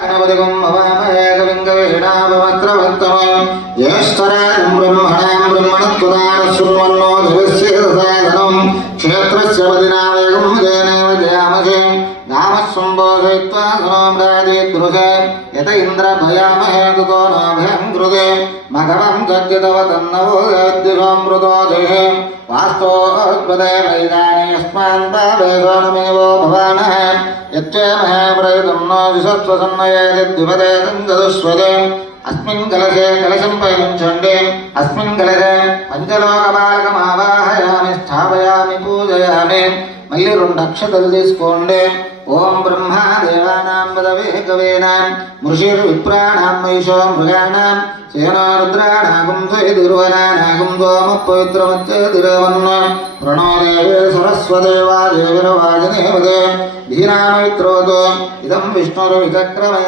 गणपतिगं भवामहे कविं कवीनाभवस्त्रवत्तमं ज्येष्ठराजं ब्रह्मणां ब्रह्मणस्पदानः शृण्वन्नो दिवस्येदसादनं क्षेत्रस्य पदिनावेगं जयनेव जयामहे नामः सम्बोधयित्वा समम्राजेद्रुहे यत इन्द्रभयामहे ततो नाभयं कृते मघवं जग्यतवतन्नवो यद्दिशोऽमृतो जये वास्तोऽद्भुते वैदानि यस्मान् पावेशोऽनुमेवो भवानः यच्चेमहे प्रयुतं नो विशत्वसन्नयेदिद्विपदे सञ्जदुष्वदे अस्मिन् कलशे कलशं पयमुञ्चण्डे अस्मिन् कलशे पञ्चलोकपालकमावाहयामि स्थापयामि पूजयामि मल्लि रुण्डक्षतल् तीस्कोण्डे ओम ब्रह्मा देवानां पदवे कवीनां मृषिर्विप्राणां महिषो मृगाणां सेनो रुद्राणागुं सहितिर्वनानागुं सोमपवित्रमच्चतिरवन्नं प्रणो देवे सरस्वदेवा देवीर्वाजनेवते धीनामैत्रोतो इदं विष्णुर्विचक्रमे।